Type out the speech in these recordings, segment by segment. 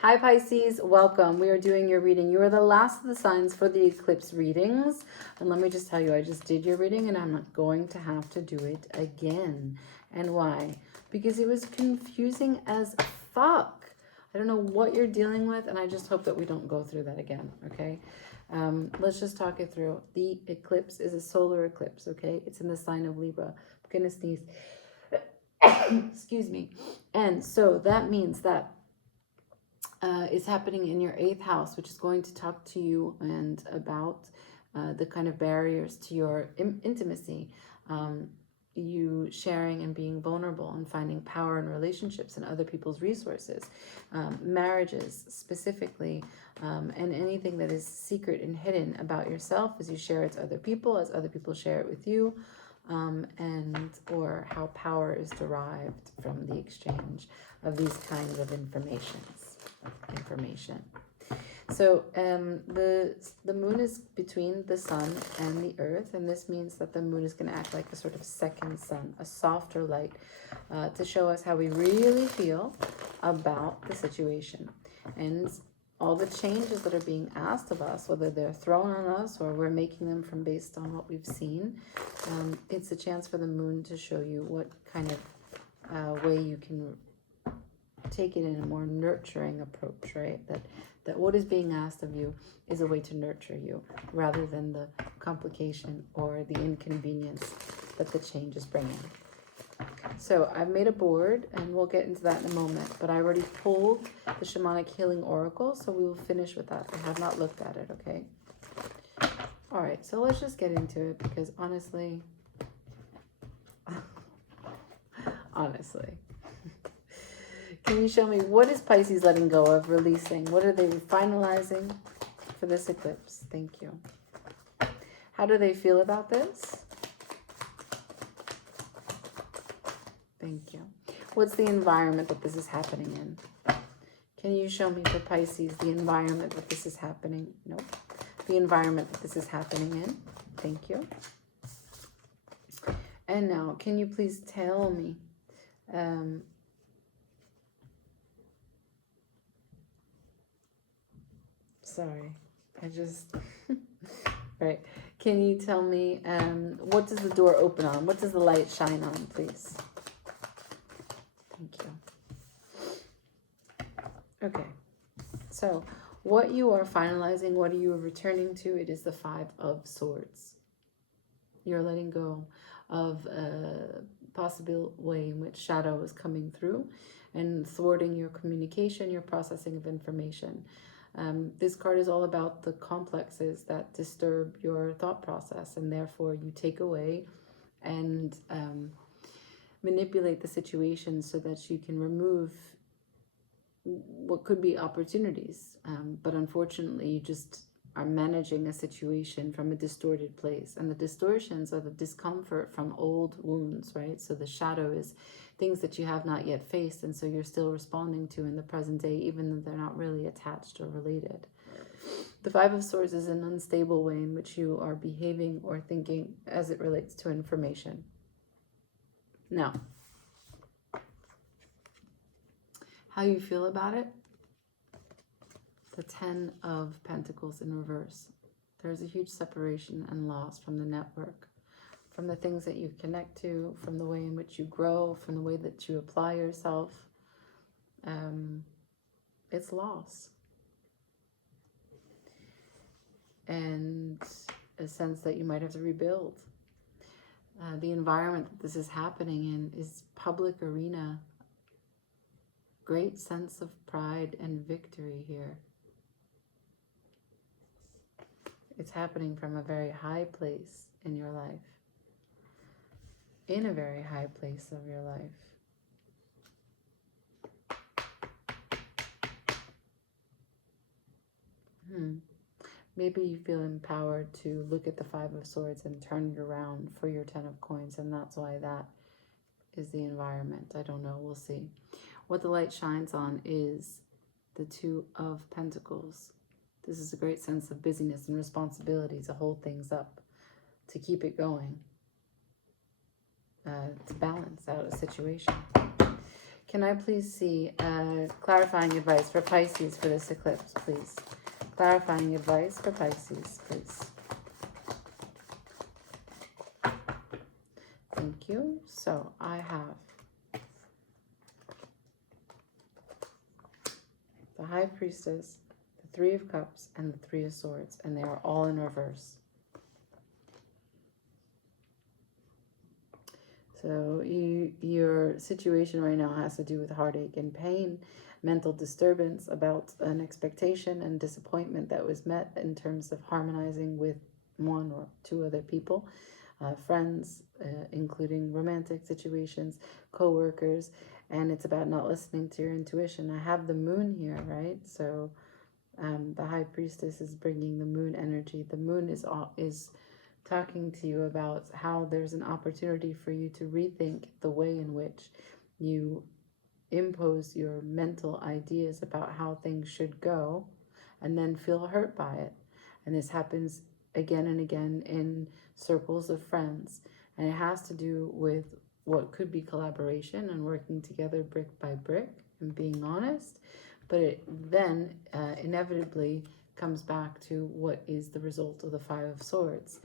Hi Pisces, welcome. We are doing your reading. You are the last of the signs for the eclipse readings. And let me just tell you, I just did your reading and I'm not going to have to do it again. And why? Because it was confusing as fuck. I don't know what you're dealing with, and I just hope that we don't go through that again, okay? Let's just talk it through. The eclipse is a solar eclipse, okay? It's in the sign of Libra. I'm gonna sneeze. Excuse me. And so that means that is happening in your 8th house, which is going to talk to you and about the kind of barriers to your intimacy, you sharing and being vulnerable and finding power in relationships and other people's resources, marriages specifically, and anything that is secret and hidden about yourself as you share it to other people, as other people share it with you, and or how power is derived from the exchange of these kinds of information. So the moon is between the sun and the earth, and this means that the moon is going to act like a sort of second sun, a softer light, to show us how we really feel about the situation. And all the changes that are being asked of us, whether they're thrown on us or we're making them from based on what we've seen, it's a chance for the moon to show you what kind of way you can take it in a more nurturing approach, right? That what is being asked of you is a way to nurture you rather than the complication or the inconvenience that the change is bringing. So I've made a board and we'll get into that in a moment, but I already pulled the Shamanic Healing Oracle, so we will finish with that. I have not looked at it, okay? All right, so let's just get into it because honestly, can you show me what is Pisces letting go of, releasing? What are they finalizing for this eclipse? Thank you. How do they feel about this? Thank you. What's the environment that this is happening in? Can you show me for Pisces the environment that this is happening? Nope. The environment that this is happening in. Thank you. And now, can you please tell me sorry, I just right. Can you tell me what does the door open on? What does the light shine on, please? Thank you. Okay, so what you are finalizing, what are you returning to? It is the 5 of Swords. You're letting go of a possible way in which shadow is coming through and thwarting your communication, your processing of information. This card is all about the complexes that disturb your thought process, and therefore you take away and manipulate the situation so that you can remove what could be opportunities. But unfortunately, you just are managing a situation from a distorted place. And the distortions are the discomfort from old wounds, right? So the shadow is things that you have not yet faced, and so you're still responding to in the present day, even though they're not really attached or related. The 5 of Swords is an unstable way in which you are behaving or thinking as it relates to information. Now, how you feel about it? The 10 of Pentacles in reverse. There's a huge separation and loss from the network, from the things that you connect to, from the way in which you grow, from the way that you apply yourself. It's loss. And a sense that you might have to rebuild. The environment that this is happening in is public arena. Great sense of pride and victory here. It's happening from a very high place in your life. In a very high place of your life. Maybe you feel empowered to look at the 5 of Swords and turn it around for your 10 of Coins, and that's why that is the environment. I don't know, we'll see. What the light shines on is the 2 of Pentacles. This is a great sense of busyness and responsibility to hold things up, to keep it going, to balance out a situation. Can I please see clarifying advice for Pisces for this eclipse, please? Clarifying advice for Pisces, please. Thank you. So I have the High Priestess, the Three of Cups, and the Three of Swords, and they are all in reverse. So your situation right now has to do with heartache and pain, mental disturbance about an expectation and disappointment that was met in terms of harmonizing with one or two other people, friends, including romantic situations, co-workers, and it's about not listening to your intuition. I have the moon here, right? So the High Priestess is bringing the moon energy. The moon is talking to you about how there's an opportunity for you to rethink the way in which you impose your mental ideas about how things should go and then feel hurt by it. And this happens again and again in circles of friends. And it has to do with what could be collaboration and working together brick by brick and being honest. But it then inevitably comes back to what is the result of the Five of Swords.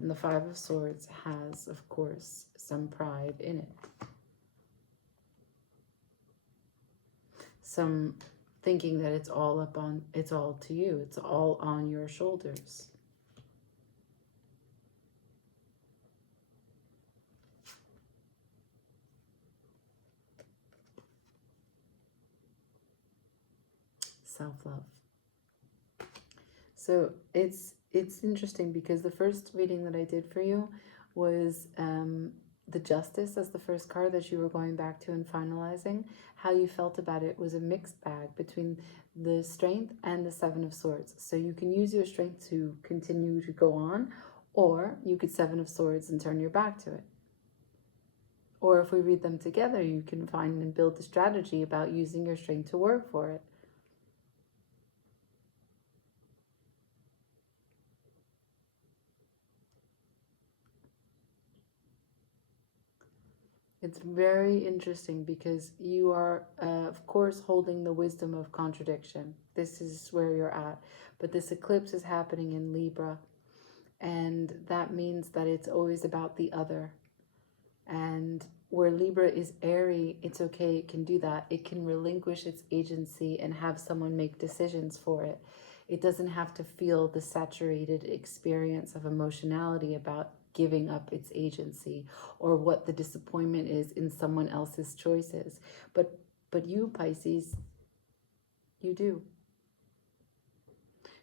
And the Five of Swords has, of course, some pride in it. Some thinking that it's all to you. It's all on your shoulders. Self-love. So it's interesting because the first reading that I did for you was the Justice as the first card that you were going back to and finalizing. How you felt about it was a mixed bag between the Strength and the Seven of Swords. So you can use your Strength to continue to go on, or you could Seven of Swords and turn your back to it. Or if we read them together, you can find and build a strategy about using your Strength to work for it. It's very interesting because you are, of course, holding the wisdom of contradiction. This is where you're at. But this eclipse is happening in Libra. And that means that it's always about the other. And where Libra is airy, it's okay. It can do that. It can relinquish its agency and have someone make decisions for it. It doesn't have to feel the saturated experience of emotionality about giving up its agency or what the disappointment is in someone else's choices. But you, Pisces, you do.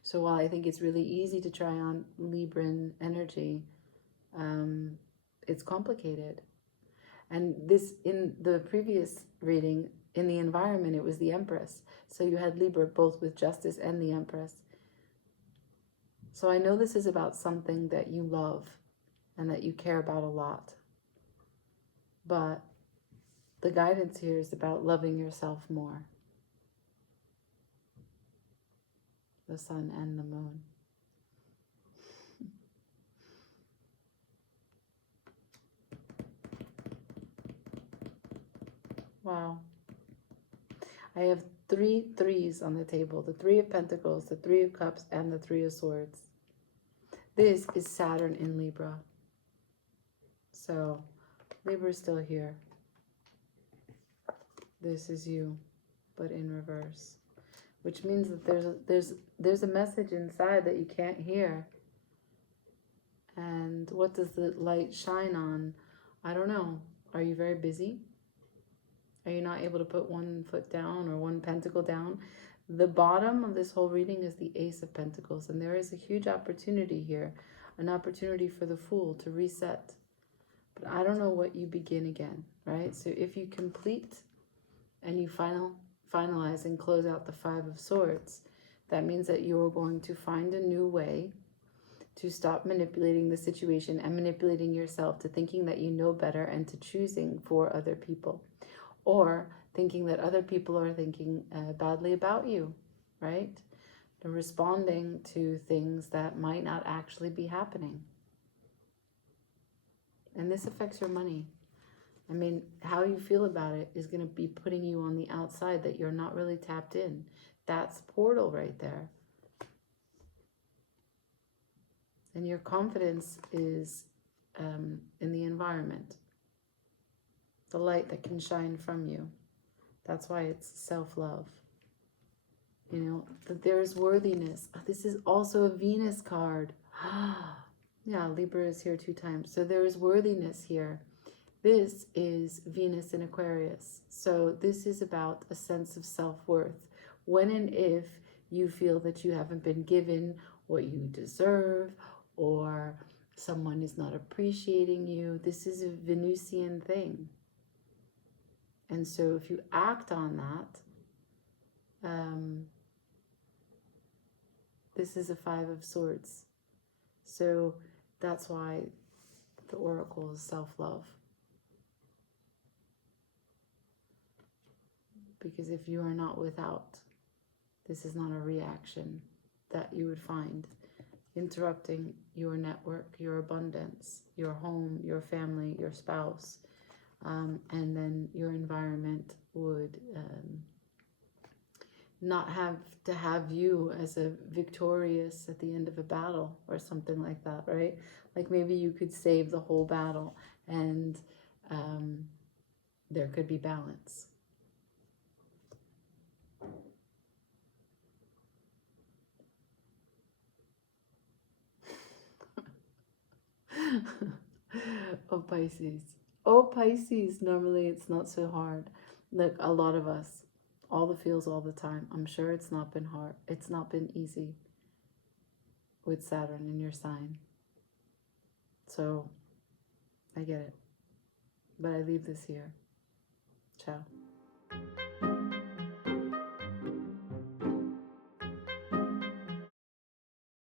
So while I think it's really easy to try on Libran energy, it's complicated. And this, in the previous reading, in the environment, it was the Empress. So you had Libra both with Justice and the Empress. So I know this is about something that you love and that you care about a lot. But the guidance here is about loving yourself more. The sun and the moon. Wow. I have 3 threes on the table. The Three of Pentacles, the Three of Cups, and the Three of Swords. This is Saturn in Libra. So Libra is still here. This is you, but in reverse. Which means that there's a message inside that you can't hear. And what does the light shine on? I don't know. Are you very busy? Are you not able to put one foot down or one pentacle down? The bottom of this whole reading is the Ace of Pentacles. And there is a huge opportunity here. An opportunity for the Fool to reset. But I don't know what you begin again, right? So if you complete and you finalize and close out the Five of Swords, that means that you're going to find a new way to stop manipulating the situation and manipulating yourself to thinking that you know better and to choosing for other people. Or thinking that other people are thinking badly about you, right? And responding to things that might not actually be happening. And this affects your money. I mean, how you feel about it is going to be putting you on the outside, that you're not really tapped in. That's portal right there. And your confidence is in the environment, the light that can shine from you. That's why it's self-love. You know, that there is worthiness. Oh, this is also a Venus card. Yeah, Libra is here 2 times. So there is worthiness here. This is Venus in Aquarius. So this is about a sense of self-worth. When and if you feel that you haven't been given what you deserve, or someone is not appreciating you, this is a Venusian thing. And so if you act on that, this is a 5 of Swords. So that's why the oracle is self-love. Because if you are not without, this is not a reaction that you would find interrupting your network, your abundance, your home, your family, your spouse, and then your environment would not have to have you as a victorious at the end of a battle or something like that, right? Like maybe you could save the whole battle, and there could be balance. Oh, Pisces. Oh, Pisces. Normally it's not so hard. Look, a lot of us, all the feels all the time. I'm sure it's not been hard. It's not been easy with Saturn in your sign. So I get it. But I leave this here. Ciao.